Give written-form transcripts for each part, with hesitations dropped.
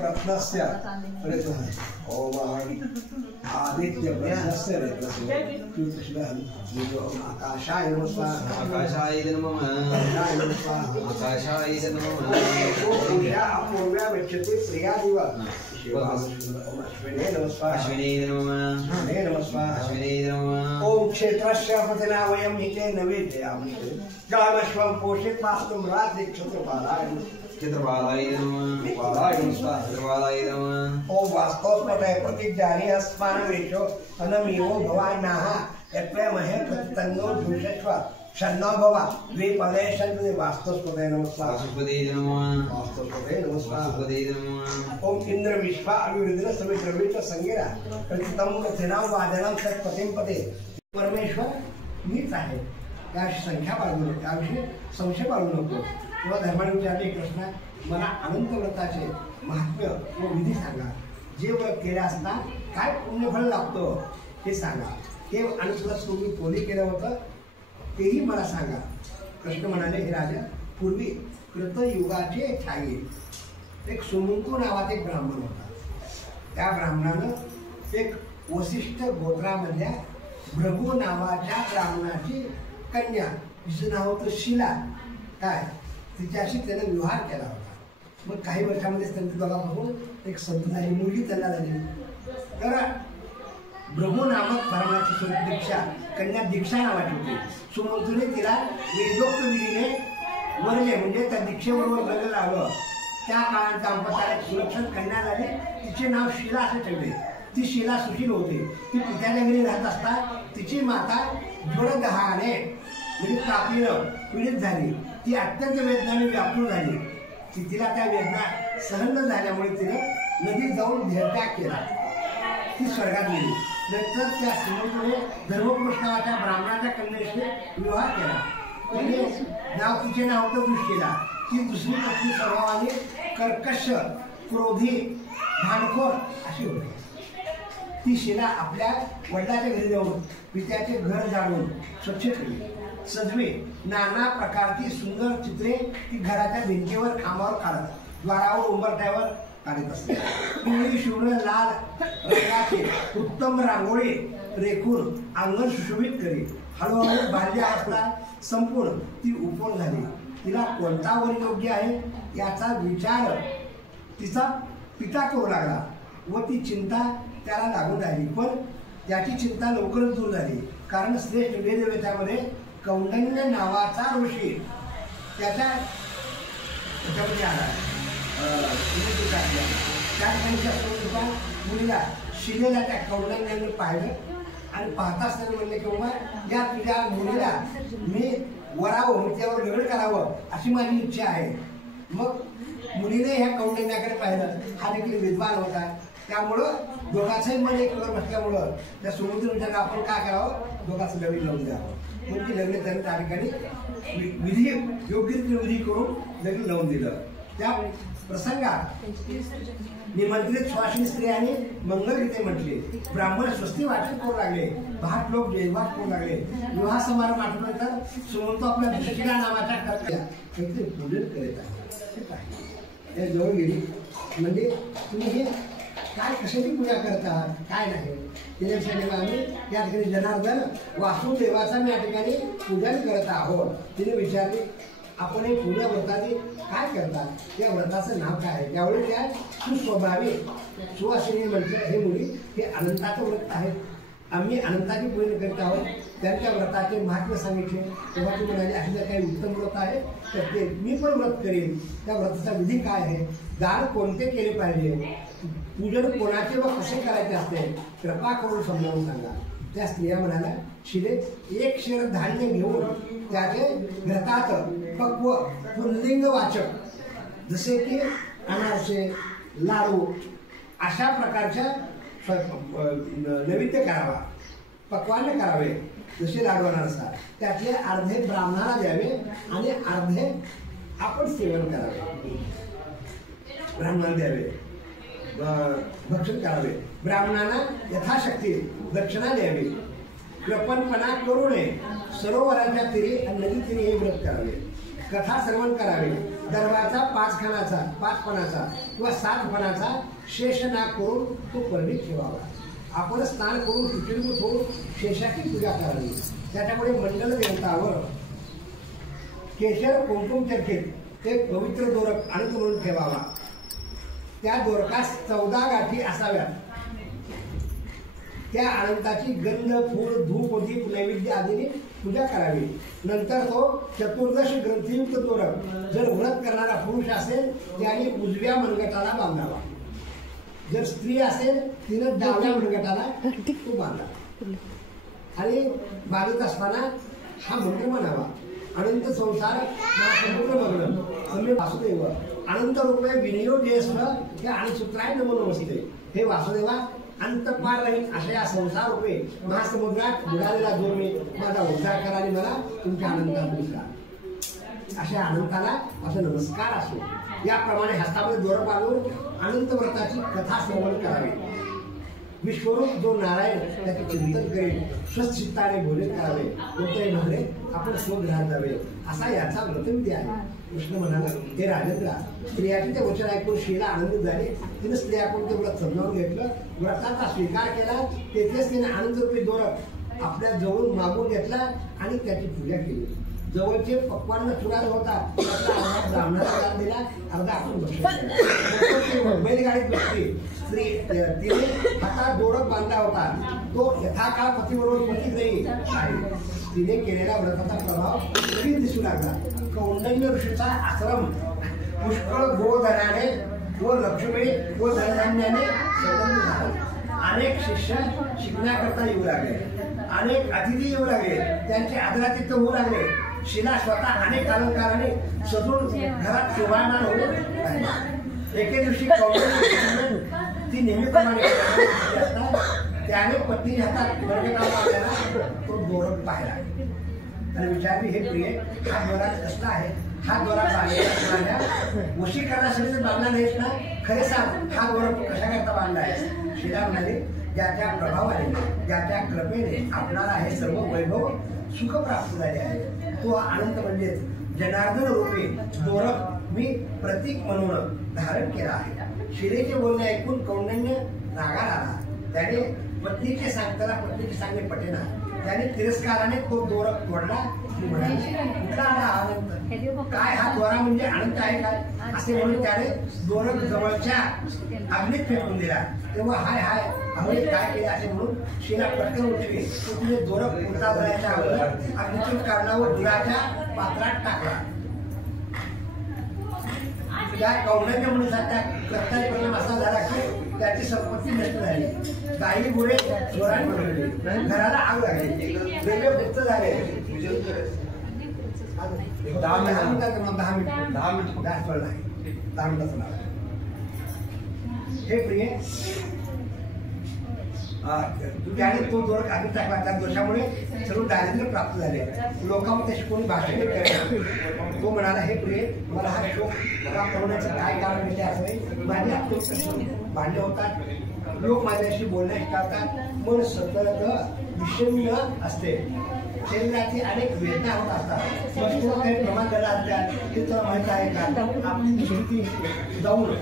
रत्नस्य ओम आदित्य ब्रह्मस्य आकाशाय नमः आकाशाय नमः आकाशाय नमः अपूर्व्या विच्यते प्रिया दिवा अश्विने नमः अश्विने नमः अश्विने नमः ओम क्षेत्रस्य पतिना वयं हिते नवेदयामि गामश्वं पोषित्वास्तुं राजक्षत्रपालाय चित्रपालाय नमः चित्रपालाय नमः ओम वास्तवस्मते प्रतिज्ञानि अस्मानमेषो अनमिवो भवानाः यत्त्वमहे प्रतितन्नो जुषस्व शन्नो भव द्विपदे शन्ति वास्तवस्मते नमः वास्तवस्मते नमः वास्तवस्मते नमः वास्तवस्मते नमः ओम इंद्र विश्वा अविरुद्ध सवित्रविच संगीरा प्रतितम कथनाम वादनम सत्पतिम पते परमेश्वर मीच आहे याची संख्या बाळगू नको याविषयी संशय बाळगू नको तेव्हा धर्माने विचारले कृष्णा मला अनंत व्रताचे महात्म्य व विधी सांगा जे व्रत केले असता काय पुण्यफळ लागतो ते सांगा हे आणि तुला तुम्ही कोणी केलं होतं तेही मला सांगा कृष्ण म्हणाले हे राजा पूर्वी कृतयुगाचे छाये एक सुमंतू नावाचा एक ब्राह्मण होता त्या ब्राह्मणानं एक वसिष्ठ गोत्रामधल्या भृगू नावाच्या ब्राह्मणाची कन्या जिचं नाव होतं शिला काय तिच्याशी त्याने विवाह केला होता मग काही वर्षामध्येच त्यांच्या दोघांपासून एक संत झाली मुलगी त्यांना झाली तर भृगू नामक ब्राह्मणाची दीक्षा कन्या दीक्षा नावाची होती सुमंतूने तिला वेदोक्त विधीने वरले म्हणजे त्या दीक्षेबरोबर लग्न लावलं त्या काळात दाम्पत्याला सुरक्षित कन्या झाली तिचे नाव शिला असे ठेवले ती शिला सुशील होती ती पित्याच्या घरी राहत असता तिची माता ज्वरदहाने म्हणजे तापीनं पीडित झाली ती अत्यंत वेदनाने व्याकुळ झाली तिला त्या वेदना सहन न झाल्यामुळे तिने नदीत जाऊन देहत्याग केला ती स्वर्गात गेली नंतर त्या सुमंतूने धर्मपुरुष नावाच्या ब्राह्मणाच्या कन्येशी विवाह केला तिचे नाव होतं दृष्टीला ती दुसरी पत्नी स्वभावाने कर्कश क्रोधी भानखोर अशी होती ती शिला आपल्या वडिलाच्या घरी जाऊन पित्याचे घर जाळून स्वच्छ ठेवली सजवे नाना प्रकारची सुंदर चित्रे ती घराच्या भिंतीवर खांबावर काढत द्वारावर उंबरठ्यावर काढत असते पिवळी शिवण लाल रंगाची उत्तम रांगोळी रेखून अंगण सुशोभित करी हळूहळू बाल्यावस्था संपूर्ण ती उपोण झाली तिला कोणता वर योग्य आहे याचा विचार तिचा पिता करू लागला व ती चिंता त्याला लागून राहिली पण त्याची चिंता लवकरच दूर झाली कारण श्रेष्ठ वेदवेदामध्ये कौंडन्य नावाचा ऋषी त्याच्यामध्ये आला त्या ठिकाणी मुलीला शिलेला त्या कौंडन्याने पाहिलं आणि पाहता असताना म्हणले की बाबा या तुझ्या मुलीला मी वरावं त्यावर लग्न करावं अशी माझी इच्छा आहे मग मुलीने ह्या कौंडन्याकडे पाहिलं हा देखील विद्वान होता त्यामुळं दोघांचंही मन एकवर बसल्यामुळं त्या समुद्र विचार आपण काय करावं दोघांचं लग्न लावून द्यावं मग ती लग्न त्यांनी त्या ठिकाणी विधी योग्य विधी करून लग्न लावून दिलं त्या प्रसंगात निमंत्रित स्वाशिनी स्त्रियांनी मंगलगीते म्हटले ब्राह्मण स्वस्ती वाचन करू लागले भाट लोक जयभाट करू लागले विवाह समारंभ आठवल्यानंतर सुमंत आपल्या दृष्टीला नावाच्या कर्त्या पूजन करीत आहे जवळ गेली म्हणजे तुम्ही हे काय कशाची पूजा करता काय नाही त्याच्यासाठी आम्ही या ठिकाणी जनार्दन वासुदेवाचा मी या ठिकाणी पूजन करत आहोत तिने विचारले आपण हे पूजा व्रताने काय करतात या व्रताचं नाव काय आहे त्यावेळी त्या सुस्वभावी सुवासिनी म्हटलं हे मुली हे अनंताचं व्रत आहे आम्ही अनंताची पूजन करत आहोत त्यांच्या व्रताचे महात्म्य सांगितले तेव्हा ती म्हणाली असे जर काही उत्तम व्रत आहे तर ते मी पण व्रत करेन त्या व्रताचा विधी काय आहे दान कोणते केले पाहिजे पूजन कोणाचे व कसे करायचे असते कृपा करून समजावून सांगा त्या स्त्रिया म्हणाल्या शिले एक शेर धान्य घेऊन त्याचे घरात पक्व पुल्लिंग वाचक जसे की अनारसे लाडू अशा प्रकारच्या नैवेद्य करावा पक्वान्न करावे जसे लाडू अनारसा त्यातले अर्धे ब्राह्मणाला द्यावे आणि अर्धे आपण सेवन करावे ब्राह्मणाला द्यावे भक्षण करावे ब्राह्मणांना यथाशक्ती दक्षिणा द्यावी कृपणपणा करू नये सरोवराच्या तीरी आणि नदी तीरी हे व्रत करावे कथा श्रवण करावे. दरवाजा 5 पानाचा किंवा 7 पानाचा शेषनाग करून तो परवीत ठेवावा. आपण स्नान करून शुचिर्भूत होऊन शेषाची पूजा करावी. त्याच्यामुळे मंडल देवतावर केशर कुंकुम चर्चित एक पवित्र दोरक अनंत म्हणून ठेवावा. त्या दोरकास 14 गाठी असाव्यात. त्या अनंताची गंध फूल धूप दीप नैवेद्य आदीने पूजा करावी. नंतर तो चतुर्दश ग्रंथीयुक्त दोरक जर व्रत करणारा पुरुष असेल त्याने उजव्या मनगटाला बांधावा. जर स्त्री असेल तिनं डाव्या मनगटाला तो बांधावा. आणि बांधत असताना हा मंत्र म्हणावा. अनंत संसार समुद्र मग्न सम्य वासुदेव अनंत रूपे विनियोजयस्व हे अणुसूत्राय नमो नमस्ते. हे वासुदेवा अंतपार राहील अशा या संसार रूपे महासमुद्रात बुडालेला जो मी माझा उद्धार करा आणि मला तुमच्या अनंतात मिळा. अशा अनंताला असं नमस्कार असो. याप्रमाणे हस्तामध्ये दोरक बांधून अनंत व्रताची कथा श्रवण करावी. विश्वरूप जो नारायण त्याचे चिंतन करेल स्वचित्ताने भोजन करावे. कोणत्याही म्हणे आपण स्वग्रहात जावे असा याचा व्रतविधी आहे. कृष्ण म्हणाला हे राजेंद्रा स्त्रियाचे ते वचन ऐकून शीला आनंदित झाले. तिने स्त्रियाकडून ते व्रत समजावून घेतलं. व्रताचा स्वीकार केला. तेथेच तिने आनंद रूपी दोरक आपल्या जवळ मागून घेतला आणि त्याची पूजा केली. जवळचे पक्वान्न चुरार होता त्यातला अर्धा ब्राह्मणाला दान दिला. अर्धा आपण बक्षीस बैलगाडीत बसली स्त्री तिने हातात दोरक बांधला होता. तो यथाकाळ पतीबरोबर पतिग्रही आहे. तिने केलेला व्रताचा प्रभाव लगेच दिसू लागला. कौंडल्य ऋषीचा आश्रम पुष्कळ गोधनाने व लक्ष्मी व धनधान्याने संबंध झाला. अनेक शिष्य शिकण्याकरता येऊ लागले. अनेक अतिथी येऊ लागले. त्यांचे आदरातिथ्य होऊ लागले. शिला स्वतः अनेक अलंकाराने सजून घरात शोभायमान होऊ लागली. एके दिवशी कौंडल्य ती नेहमीप्रमाणे त्याने पत्नीच्या हातात मर्यादा तो दोरक पाहिला आणि विचारली हे प्रिय हा दोरक कसला आहे. हा दोरक बांधला वशी करण्यासाठी तर बांधला नाहीस ना. खरे सांग हा दोरक कशा करता बांधला आहे. शिला म्हणाले ज्याच्या प्रभावाने ज्याच्या कृपेने आपणाला हे सर्व वैभव सुख प्राप्त झाले आहे. तो अनंत म्हणजे जनार्दन रूपी दोरक मी प्रतीक म्हणून धारण केला आहे. शिलेचे बोलणे ऐकून कौंडल्य रागाला आला. त्याने पत्नीचे सांगणे पटेना. त्याने तिरस्काराने तो दोरक तोडला. कुठला आला आनंद काय हा दोरा म्हणजे अनंत आहे काय असे म्हणून त्याने दोरक जवळच्या अग्नीत फेकून दिला. तेव्हा हाय हाय आम्ही काय केले असे म्हणून शिला पटकन उठली. तिने दोरक उलटा जळायच्या अगोदर अग्नीतून काढला व दुधाच्या पात्रात टाकला. त्या कौंडल्य मुलीचा कर्तव्य परिणाम असा झाला की त्याची संपत्ती नष्ट झाली. गाई गुरे जोरात पडली. घराला आग लागली. रेल्वे गुप्त झाले. 10 मिनिटाचा हे प्रिय त्याने तो दोरक आधी टाकला. त्या दोषामुळे सर्व दारिद्र्य प्राप्त झाले. लोकांमध्ये कोणी भाषण केले. तो म्हणाला हे प्रिय मला हा शोक प्राप्त होण्याचं काय कारण मिळते असं नाही. माझे अत्यंत भांडे होतात. लोक माझ्याशी बोलण्यास टाळतात. मन सतत विषण्ण असते. शरीराची अनेक वेदना होत असतात. वस्तूला काही प्रमाण झाला असतात ते तुला माहित आहे का. आपली स्थिती जाऊन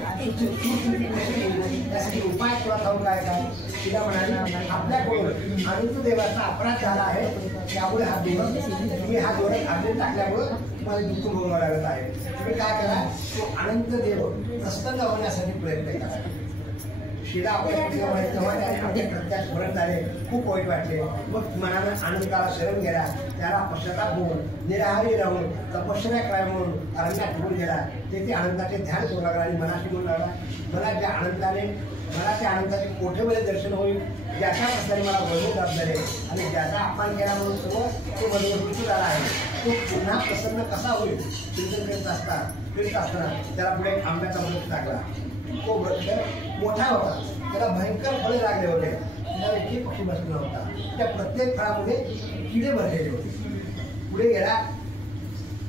त्यासाठी उपाय तुला ठाऊक आहे का. तिला म्हणाली आपल्याकडून अनंत देवाचा अपराध झाला आहे. त्यामुळे हा दोरक आग्नेत टाकल्यामुळे तुम्हाला दुःख भोगावं लागत आहे. तुम्ही काय करा तो अनंत देव प्रसन्न होण्यासाठी प्रयत्न करा. शिला आपल्या स्मरण झाले. खूप वाईट वाटले. मग मनानं आनंदाला शरण गेला. त्याला पश्चाताप होऊन निराहारी राहून तपश्चर्या करा म्हणून अरण्यात ठेवून गेला. तेथे आनंदाचे ध्यान करू लागला आणि मनाशी बोलू लागला मला त्या आनंदाचे कोठेमध्ये दर्शन होईल. ज्याच्या प्रकारे मला वैभव प्राप्त झाले आणि ज्याचा अपमान केला म्हणून सर्व तो मृत्यू झाला आहे. तो पुन्हा प्रसन्न कसा होईल चिंतन करीत असताना त्याला पुढे एक आंब्याचा वृक्ष टाकला. तो वृक्ष मोठा होता. त्याला भयंकर फळे लागले होते. त्याला एकही पक्षी बसला होता. त्या प्रत्येक फळामध्ये किडे भरलेले होते. पुढे गेला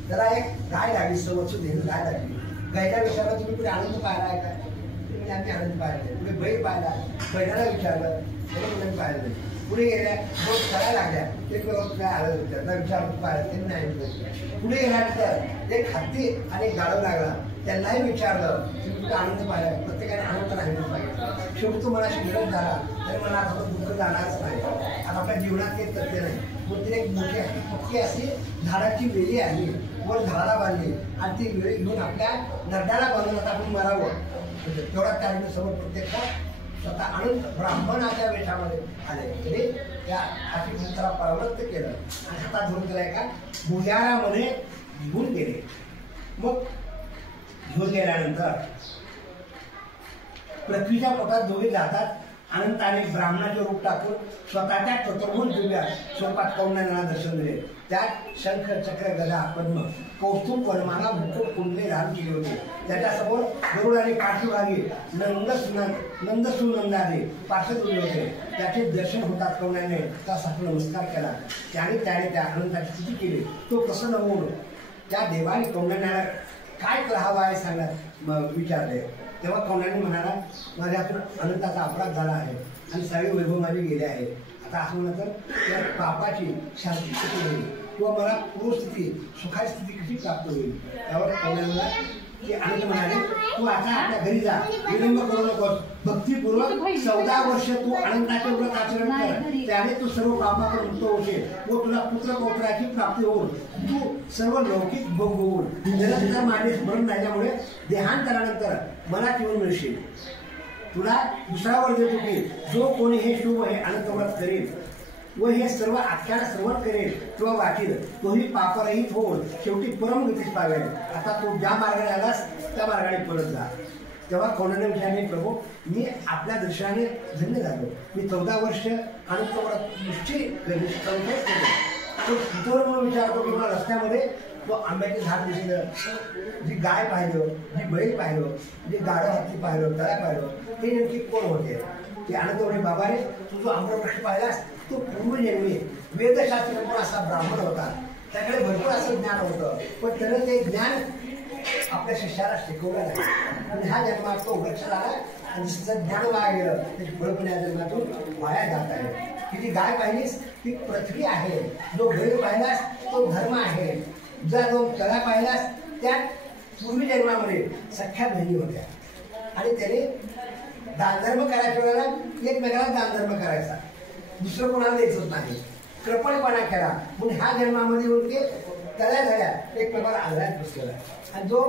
त्याला एक गाय लागली. सर्वोच्च देवी गाय लागली. गायला विचारलं तुम्ही पुढे आनंद पाहिला आहे का. आम्ही आनंद पाहिला. पुढे बैल पाहिला. बैलाला विचारलं पाहिलं पुढे गेल्या रोज करायला लागल्या ते त्यांना विचार पाहिलं नाही पुढे गेल्यानंतर एक हत्ती आणि गाडव लागला त्यांनाही विचारलं तुझा आनंद पाहिला प्रत्येकाने आनंद नाही पाहिजे शेवटी तू मनाशी विरोध झाला तरी मला आता दुःख जाणारच नाही आता आपल्या जीवनात काही तथ्य नाही मग तिने एक मोठी अशी झाडाची वेली आली वर झाडाला बांधली आणि ती वेळी घेऊन आपल्या नरड्याला बांधून आता आपण मरावं तेवढा त्या समोर प्रत्यक्षात स्वतः आनंद ब्राह्मणाच्या वेशामध्ये आले तरी त्या अशी मंत्राला परावृत्त केलं आणि हातात धरून त्याला एका भुजारामध्ये घेऊन गेले मग घेऊन गेल्यानंतर पृथ्वीच्या पोटात दोघे जातात अनंताने ब्राह्मणाचे रूप टाकून स्वतःच्या चतुर्भुज दिव्यात स्वरूपात कौंडिन्याला दर्शन दिले त्यात शंख चक्र गदा पद्म कौस्तुभ वनमाला मुकुट कुंडले धारण केले होते त्याच्यासमोर गरुड आणि पाठीभागी नंदसुनंदाने पार्श्वत उभे होते त्याचे दर्शन होतात कौंडिन्याने त्यासाठी नमस्कार केला त्याने त्या अनंताची स्तुती केली तो प्रसन्न होऊन त्या देवाने कौंडिन्याला काय हवं आहे सांगण्यात विचारले तेव्हा कौंडिन्याने म्हणाला माझ्यातून अनंताचा अपराध झाला आहे आणि सर्व वैभव माझे गेले आहे आता असं म्हणलं तर त्या पापाची शांती कशी होईल किंवा मला पूर्वस्थिती सुखाची स्थिती कशी प्राप्त होईल त्यावर कौंडिन्याला की अनंत म्हणाले तू आता आपल्या घरी जा विलंब करू नकोस भक्तीपूर्वक 14 वर्ष तू अनंताचे व्रत आचरण कर त्याने तू सर्व पापाकडून मुक्त होशील व तुला पुत्र पौत्राची प्राप्ती होऊन तू सर्व लौकिक भोग भोगून निरंतर माझे स्मरण राहिल्यामुळे देहांतरानंतर मला येऊन मिळशील तुला दुसरा वर देतो की जो कोणी हे शुभ हे अनंत व्रत करेल व हे सर्व आख्यान श्रवण करेल किंवा वाटेल तोही पापरहित होऊन शेवटी परमगतीस पावेल आता तू ज्या मार्गाने आलास त्या मार्गाने परत जा तेव्हा कौंडिन्य विचारले प्रभू मी आपल्या दर्शनाने धन्य झालो मी 14 वर्ष अनंत व्रत निश्चित तो तिथवर म्हणून विचारतो की मला रस्त्यामध्ये तो आंब्याचे झाड दिसलं जी गाय पाहिलं जी बैल पाहिलं जी गाडं हत्ती पाहिलं तळ्या पाहिलं ते नेमकी कोण होते ते आनंद म्हणे बाबा रे तू जो आम्रवृक्ष पाहिलास तो पूर्वजन्मी वेदशास्त्र पण असा ब्राह्मण होता त्याकडे भरपूर असं ज्ञान होतं पण त्यानं ते ज्ञान आपल्या शिष्याला शिकवलं नाही आणि ह्या जन्मात तो वृक्ष झाला आणि जसं ज्ञान वाया गेलं त्याची फळपण या जन्मातून वाया जात आहे की जी गाय पाहिलीस ती पृथ्वी आहे जो बैल पाहिलास तो धर्म आहे जर जो तळा पाहिलास त्या पूर्वी जन्मामध्ये सख्या बहिणी होत्या आणि त्याने दानधर्म करायच्या वेळेला एकमेकाला दानधर्म करायचा दुसरं कोणाला द्यायचंच नाही कृपणपणा केला म्हणून ह्या जन्मामध्ये येऊन ते तळ्या झाल्या एकमेकाला आधारात बसलेला आणि जो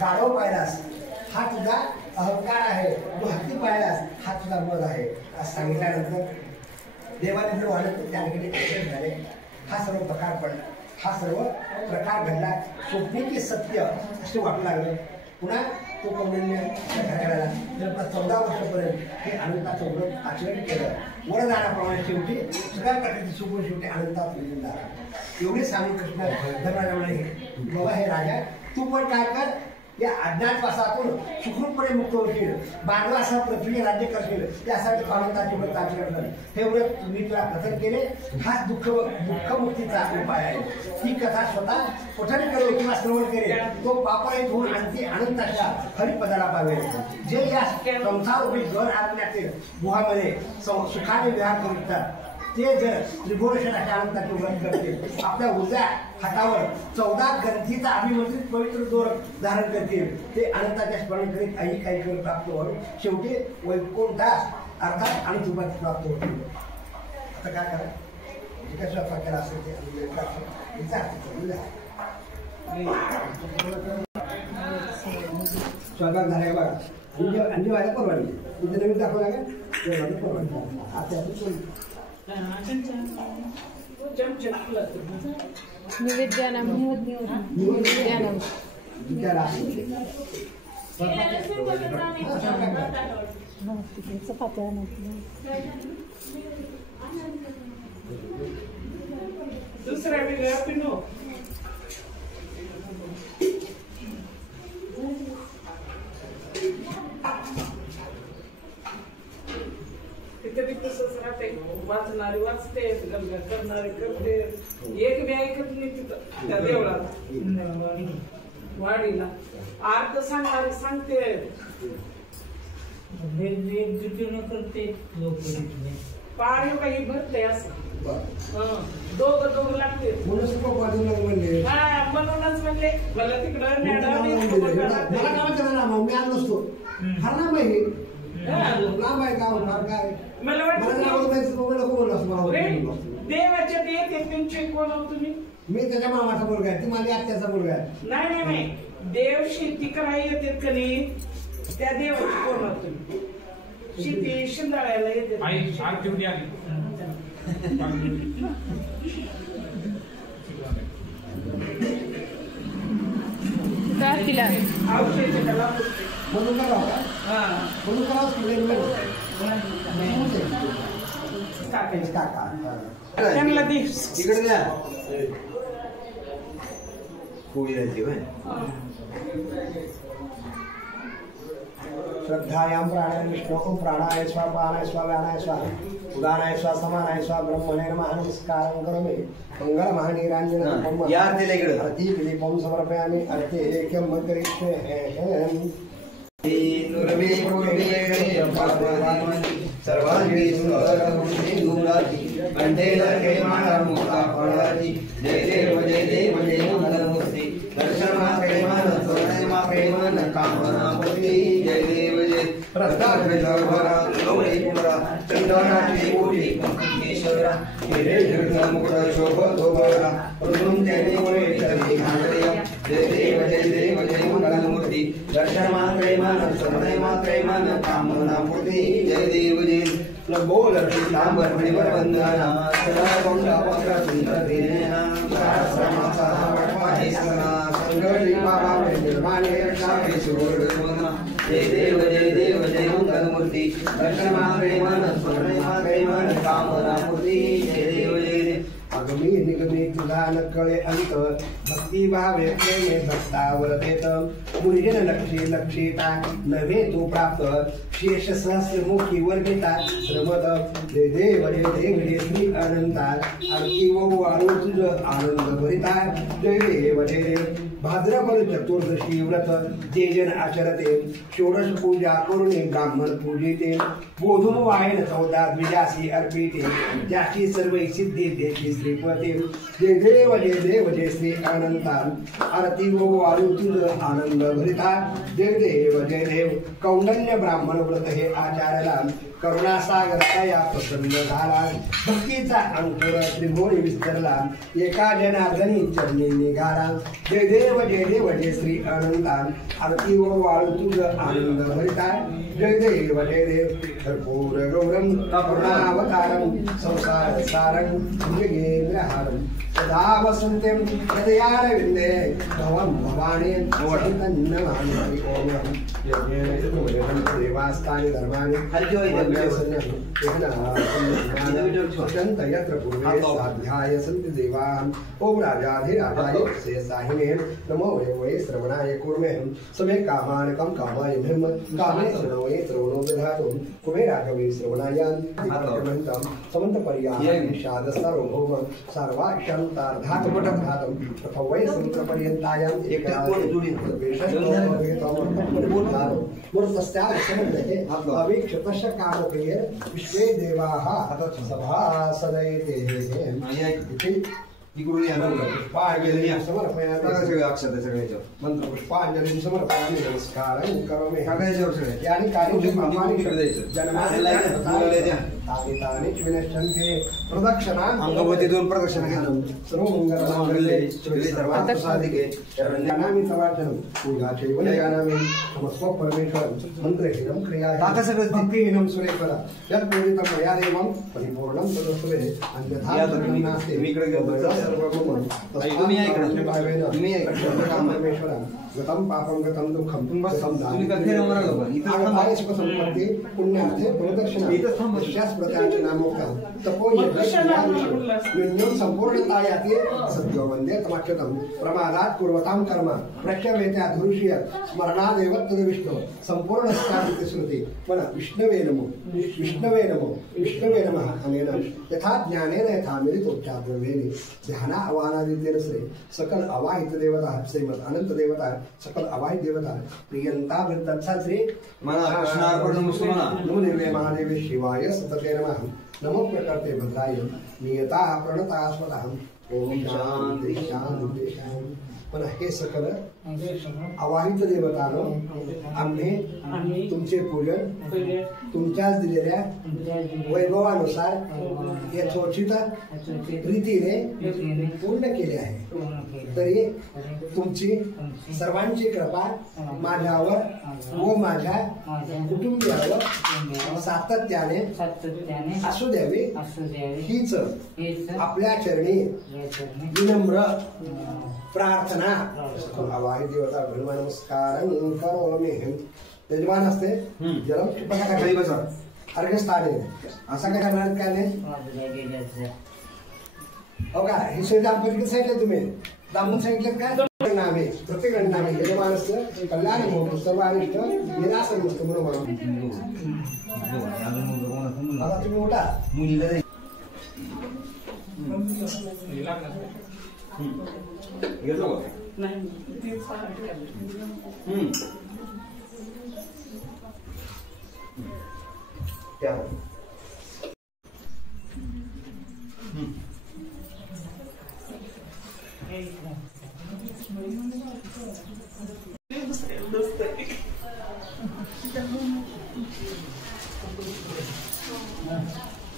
गाढव पाहिलास हा तुझा अहंकार आहे जो हत्ती पाहिलास हा तुझा मध आहे असं सांगितल्यानंतर देवाने जर वाढत त्याकडे आश्चर्य झाले हा सर्व प्रकार पडला हा सर्व प्रकार घडला स्वप्नेचे सत्य असे वाटू लागले पुन्हा तो कौंडिन्य घराला जवळपास 14 वर्षापर्यंत हे अनंताचं व्रत आचरण केलं वरदानाप्रमाणे शेवटी सगळ्या प्रकारची सुख शेवटी अनंतात विलीन झाला एवढे सांगून कृष्ण धर्मराजा म्हणे बाबा हे राजा तू पण काय कर या अज्ञातवासातून सुखरूपपणे मुक्त होशील 12 वर्षात पृथ्वी राज्य करशील त्यासाठी अनंताचे व्रत आचरण कर हे व्रत मी तुला कथन केले हाच दुःखमुक्तीचा उपाय आहे ही कथा स्वतः पठण करेल किंवा श्रवण करेल तो पापरहित होऊन आणखी अनंताच्या हरिपदाला पावेल जे या संसारूपी घर आत्म्यातील गुहामध्ये सुखाने विहार करू ते जर त्रिभुवनेश्वराच्या अनंताचे व्रत करतील आपल्या उजव्या हातावर 14 ग्रंथीचा अभिमंत्रित पवित्र दोर धारण करतील ते अनंताच्या स्मरण करीत ऐहिक ऐश्वर प्राप्त होऊन शेवटी वैकुंठास अर्थात अनंत उपाधी प्राप्त होतील आता काय करा जे स्वयंपाक केला असेल ते स्वयंपाक झाला बघा अंडी व्हायला परवानगी तुझं नवीन दाखवला का परवानगी आता निवेद्यानां दूसरा वेगळा पिनो वाचणारे वाचते करणारे करते एक बी ऐकत नाही तिथं त्या देवळात वाडीला अर्थ सांगणारे सांगते एकजुटीनं करते लोक पाणी काही भरते असं दोघं लागते म्हणूनच म्हणले मला तिकडं मला देवाच्या ते कोण आहो तुम्ही? मी त्याच्या मामाचा मुलगा आहे, ती माझ्या आत्याचा मुलगा आहे. नाही नाही नाही, देव शेती करायला येतात का नाही, त्या देवाची कोण आहो तुम्ही? शेती शिंदाळायला येते कार्तिला म्हणून करा म्हणून काका त्यांना दे तिकडे द्या पोळी द्यायची होय. श्रद्धायां प्राणाय विष्णु प्राणाय स्वा प्राणाय स्वा व्यानाय स्वा उदानाय स्वा समानाय स्वा ब्रह्मणे नमः नमस्कारं करोमि मंगलमहानीराञ्जनं या आरतीला इकडे आरती दीपं समर्पयामि आरती एकं मकरिष्ये नुरवे पूर्वे सर्वांगी सुंदरमूर्ती दुराजी कंठेला केमाळा मुक्ता फळाजी जय देव जय देव जय मंगलमूर्ती दर्शना प्रेमान सोनमा प्रेमान कामना पूर्ती जय देव जय प्रतापरा गौरीपुरा चंदनाची कोटी पंकेश्वरा हिरे झुळका मुकुट शोभतो बरा रुद्रुम जय मुळे चरणी घालया जय देव जय मंगलमूर्ती दर्शना प्रेमान सोनमा प्रेमान कामना पूर्ती जय देव जय बोल पीतांबर मणिवर वंदना सदा गौंडा वक्र सुंदर देना सहस्रमासा वटवाहेसना संगडी बाबा निर्माणे रक्षावे सुवर्गवना जय देव जय मंगलमूर्ती दर्शना प्रेमान सोनमा प्रेमान कामना पूर्ती जय देव अगमी निगमी तुझा न कळे अंत भक्ती भावे प्रेमे भक्तावर देत मुनिजन लक्षी लक्षिता नव्हे तू प्राप्त शेष सहस्रमुखी वर्गिता श्रमत जय देव जय श्री अनंता आरती व वाळू तुझ आनंद भरिता जय देव भाद्रपद चतुर्दशी व्रत जे जन आचरते षोडश पूजा करून ब्राह्मण पूजिते बोधून वायन 14 द्विजासी अर्पिते ज्याची सर्व सिद्धी देती श्रीपते जय देव जय श्री अनंता आरती व वाळू तुझ आनंद भरिता जय देव कौंडन्य ब्राह्मण व्रत हे आचारला करुणासागर तया प्रसन्न झाला भक्तीचा अंकुर त्रिभुवनी विस्तारला एका जनार्दनी चरणी निघाला जय देव जय श्री अनंता आरती व वाळू तुझ आनंद भरिता जय देव कर्पूर गौरम करुणावतारम संसार सारं भुजगेन्द्रहारं सदा वसन्तं हृदयारविन्दे भवं भवानी नमामि ओम देवास्तानि धर्माणि यत्र पूर्वे साध्याय सन्ति देवाः ओम राजाधिराजाय शेषाहिने नमो वै श्रवणाय कुर्मः समे कामान् कामायम् कामे श्रवणे श्रवणो दधातु कुबेरागवे श्रवणायान् दिव्यमन्तं समन्तपर्यायं निषादसार्वभौम सर्वाक्षन्तार्धातमटघातं तथा वै सूत्रपर्यन्तायाम् अवीक्षतस्य कामप्रिय विश्वे देवाः सभासदयते पुष्पांजलिं समर्पयामि मंत्र पुष्पांजलिं समर्पयामि नमस्कारं करोमि यानि कार्याणि तानि विनश्यन्ते प्रदक्षिणां अंगवती 2 प्रदक्षिणा घेणं सर्वमंगलमांगल्ये शिवे सर्वार्थसाधिके शरण्यामि तवाचनं पूजा चैवयानामि नमस्व परमेश्वरं मन्त्रहीनं क्रियाहीनं सुरेश्वर यत्पूजितं मया देवं परिपूर्णं तदस्तुते अन्यथा नास्ति गतं पापं गतं दुःखं पुण्यार्थे प्रदक्षिणा स्मृत्यांचे नामोक्तम तपो यज्ञ संपूर्णता याते सत्यो वंदे तमाक्षतम प्रमादात पूर्वतां कर्म प्रत्यवेत्या धुरुषीय स्मरणादेव तद विष्णु संपूर्ण स्थिति स्मृति मन विष्णवे नमो विष्णवे नमो विष्णवे नमः अनेन यथा ज्ञानेन यथा मिलितोच्चाद्रवेन ध्याना अवानादितेन श्री सकल अवाहित देवता श्रीमद अनंत देवता सकल अवाहित देवता प्रियंता वृत्तच्छा श्री मना कृष्णार्पण नमस्ते मना नमो देवे महादेवे शिवाय सतते नमः नमो प्रकृते भद्राय नियता प्रणता स्वतः ओम शांति शांति शांति पण हे सकल अवाहित देवतानो आम्ही तुमचे पूजन तुमच्याच दिलेल्या वैभवानुसार यथोचित रीतीने पूर्ण केले आहे तरी तुमची सर्वांची कृपा माझ्यावर व माझ्या कुटुंबियावर सातत्याने असू द्यावी हीच आपल्या चरणी विनम्र प्रार्थना अवाहित देवता नमस्कार करोमि यजमान असते जलम शिपका बसा अर्घस्थाने असा काय करणार काय नाही हो का हे शब्द आपण सांगितले तुम्ही दामून सांगितलं काय नामे प्रत्येक नामे यजमान असतं कल्याण होतो सर्व अनिष्ट विनाश नसतो म्हणून आता तुम्ही उठा मुलीला घेतो नाही क्या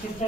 कितना